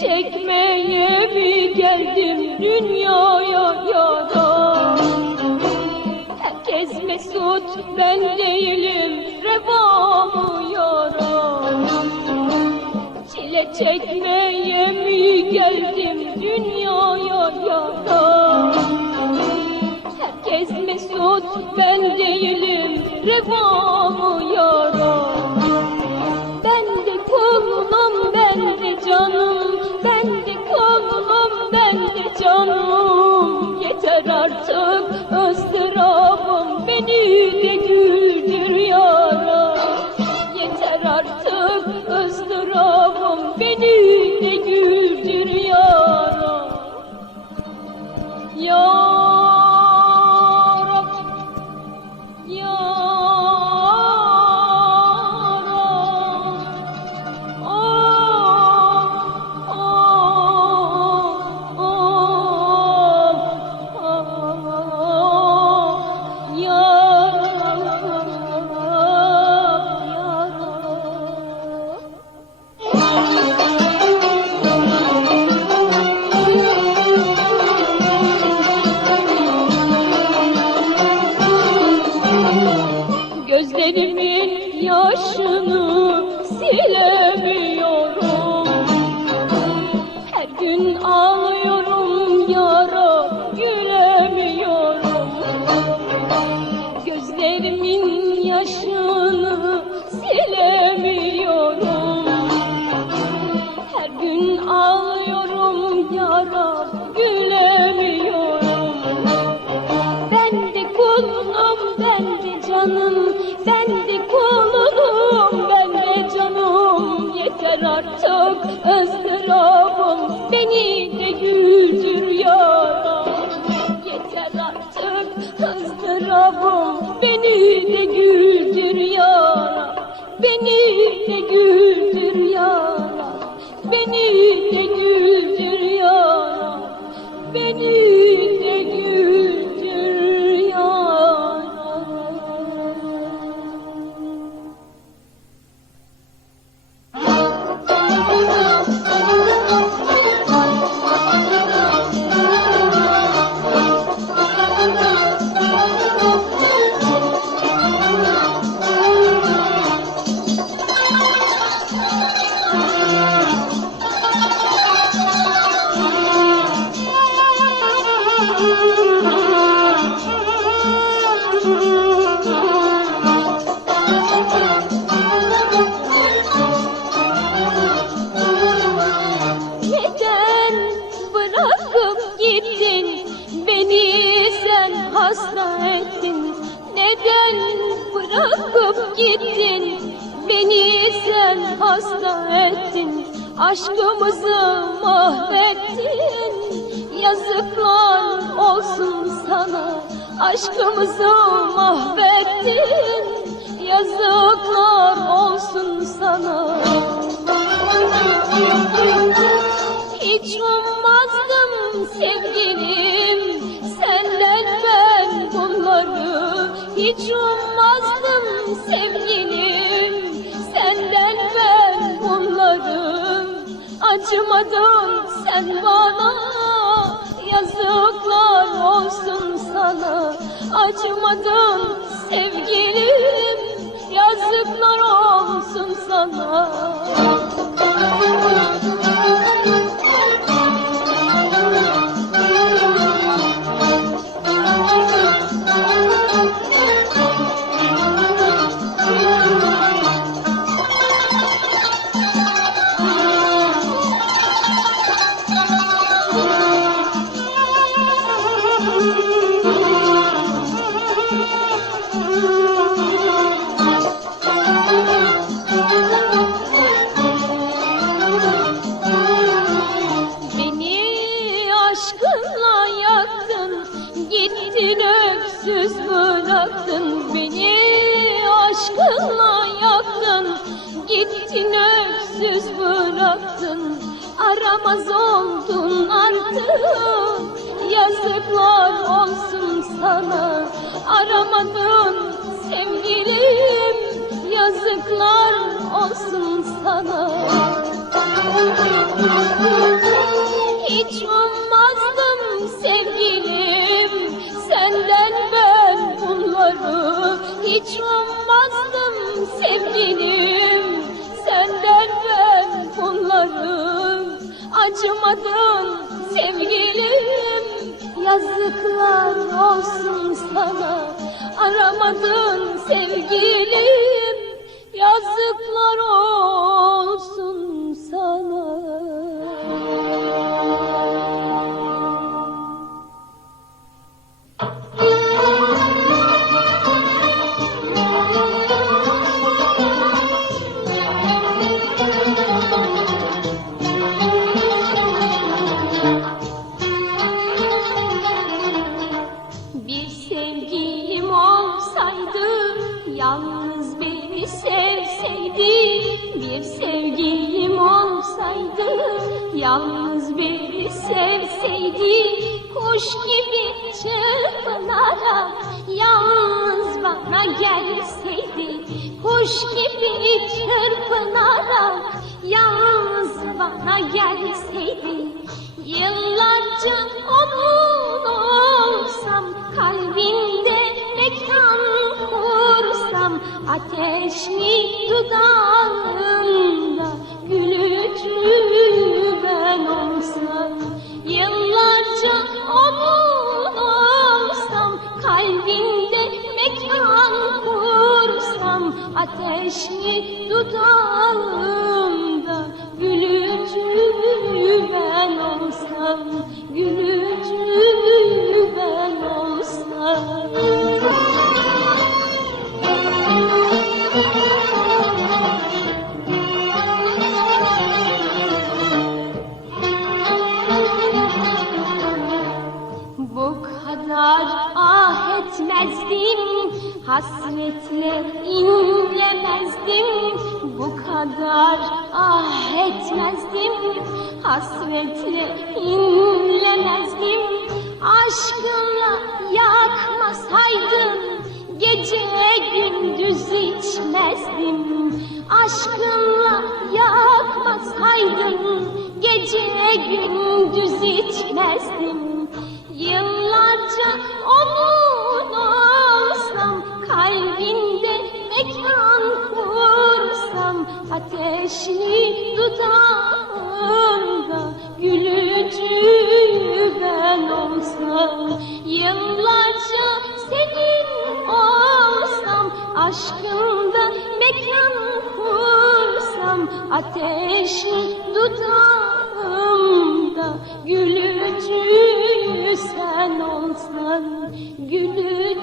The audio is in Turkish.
Çekmeye mi geldim dünyaya yara Herkes mesut ben değilim reva mı yara? Çekmeye mi geldim dünyaya yara Herkes mesut ben değilim reva mı yara ben de kulum, ben de canım, ben de kulum, ben de canım. Yeter artık ıstırabım, beni de yara gülemiyorum ben de kulunum, ben de canım, ben de kulunum, ben de canım. Yeter artık ızdırabım, beni bırakıp gittin beni sen hasta ettin. Aşkımızı mahvettin. Yazıklar olsun sana Aşkımızı mahvettin. Yazıklar olsun sana. Hiç ummazdım sevgilim senden ben bunları Hiç ummazdım Acımadın sen bana yazıklar olsun sana. Acımadın sevgilim yazıklar olsun sana öksüz bıraktın. Beni aşkınla yaktın, gittin öksüz bıraktın. Aramaz oldun artık, yazıklar olsun sana Aramadın sevgilim yazıklar olsun sana Hiç Hiç ummazdım sevgilim. Senden ben bunları Acımadın sevgilim. Yazıklar olsun sana. Aramadın sevgilim. Yazıklar olsun Yalnız beni sevseydi Bir sevgilim olsaydı. Yalnız beni sevseydi Kuş gibi çırpınarak Yalnız bana gelseydi Kuş gibi çırpınarak Yalnız bana gelseydi Yıllarca onun olsam Kalbinde mekan kursam Ateşli dudağında Gülücü ben olsam Yıllarca onun olsam Kalbinde mekan kursam Ateşli dudağında Hasretle inlemezdim Bu kadar ah etmezdim. Hasretle inlemezdim Aşkınla yakmasaydın Gece gündüz içmezdim. Aşkınla yakmasaydın Gece gündüz içmezdim aşkımda mekan kursam ateşin dudağımda gülücüğü sen olsan gülücüğü